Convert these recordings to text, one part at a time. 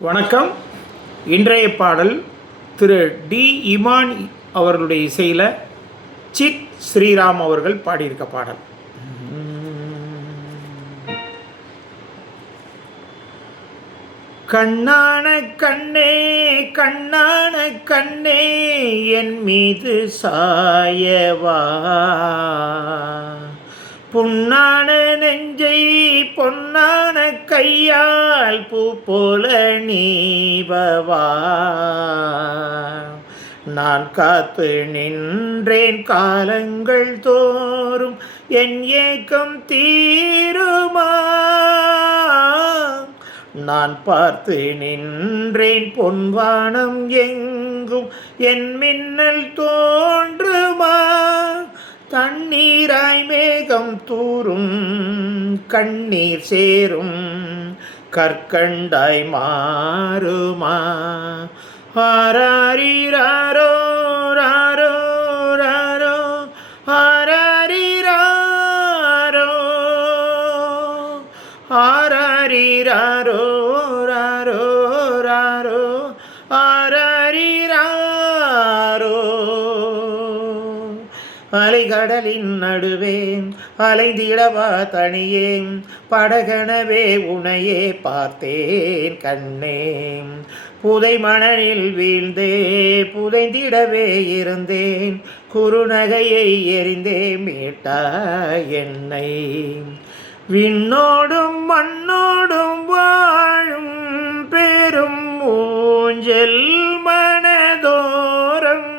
வணக்கம். இன்றைய பாடல் திரு டி இமான் அவர்களுடைய இசையில் சித் ஸ்ரீராம் அவர்கள் பாடியிருக்க பாடல். கண்ணான கண்ணே கண்ணான கண்ணே என் மீது சாயவா, புண்ணான நெஞ்சை பொன்னான கையால் பூ போல நீவவா. நான் காத்து நின்றேன் காலங்கள் தோறும் என் ஏக்கம் தீருமா. நான் பார்த்து நின்றேன் பொன்வானம் எங்கும் என் மின்னல் தோன்றுமா. தண்ணீராய் மேகம் தூரும் கண்ணீர் சேரும் கற்கண்டாய் மாறுமா. ஆராரிராரோ ராரோ ராரோ ஆராரிராரோ ஆராரிராரோ ராரோ ராரோ ஆராரிராரோ. அலைகடலின் நடுவே அலைந்திடவா தனியே, படகனவே உனையே பார்த்தேன் கண்ணே. புதை மணலில் வீழ்ந்தே புதைந்திடவே இருந்தேன், குறுநகையை எறிந்தே மீட்டா என்னை. விண்ணோடும் மண்ணோடும் வாழும் பெரும் ஊஞ்சல் மனதோரம்,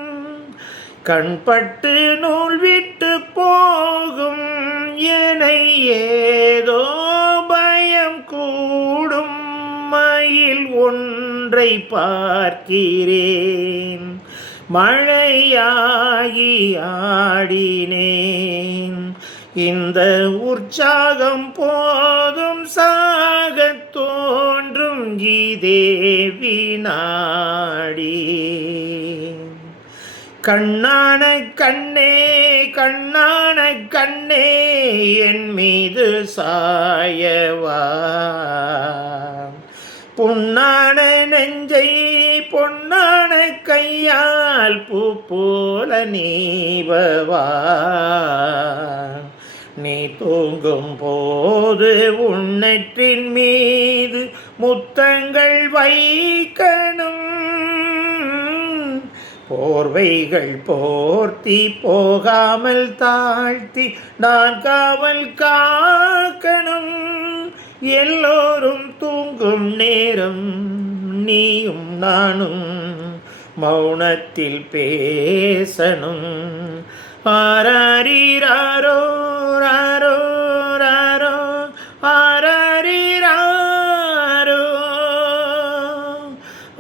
கண்பட்டு நூல் விட்டு போகும் என்னை ஏதோ பயம் கூடும். மயில் ஒன்றை பார்க்கிறேன், மழையாகி ஆடினேன். இந்த உற்சாகம் போதும் சாகத் தோன்றும் இதே வினாடி. கண்ணான கண்ணே கண்ணான கண்ணே என் மீது சாயவா, பொன்னான நெஞ்சை பொன்னான கையால் பூ போல நீவவா. நீ தூங்கும் போது உன்னற்றின் மீது முத்தங்கள் வைக்கணும், போர்வைகள் போர்த்தி போகாமல் தாழ்த்தி நான் காவல் காக்கணும். எல்லோரும் தூங்கும் நேரம் நீயும் நானும் மௌனத்தில் பேசணும். ஆராரிராரோ ராரோ ராரோ ஆராரிராரோ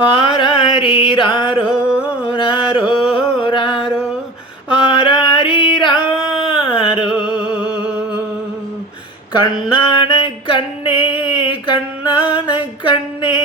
ஆராரிராரோ ராரோ ராரோ ஆராரிராரோ. கண்ணான கண்ணே கண்ணான கண்ணே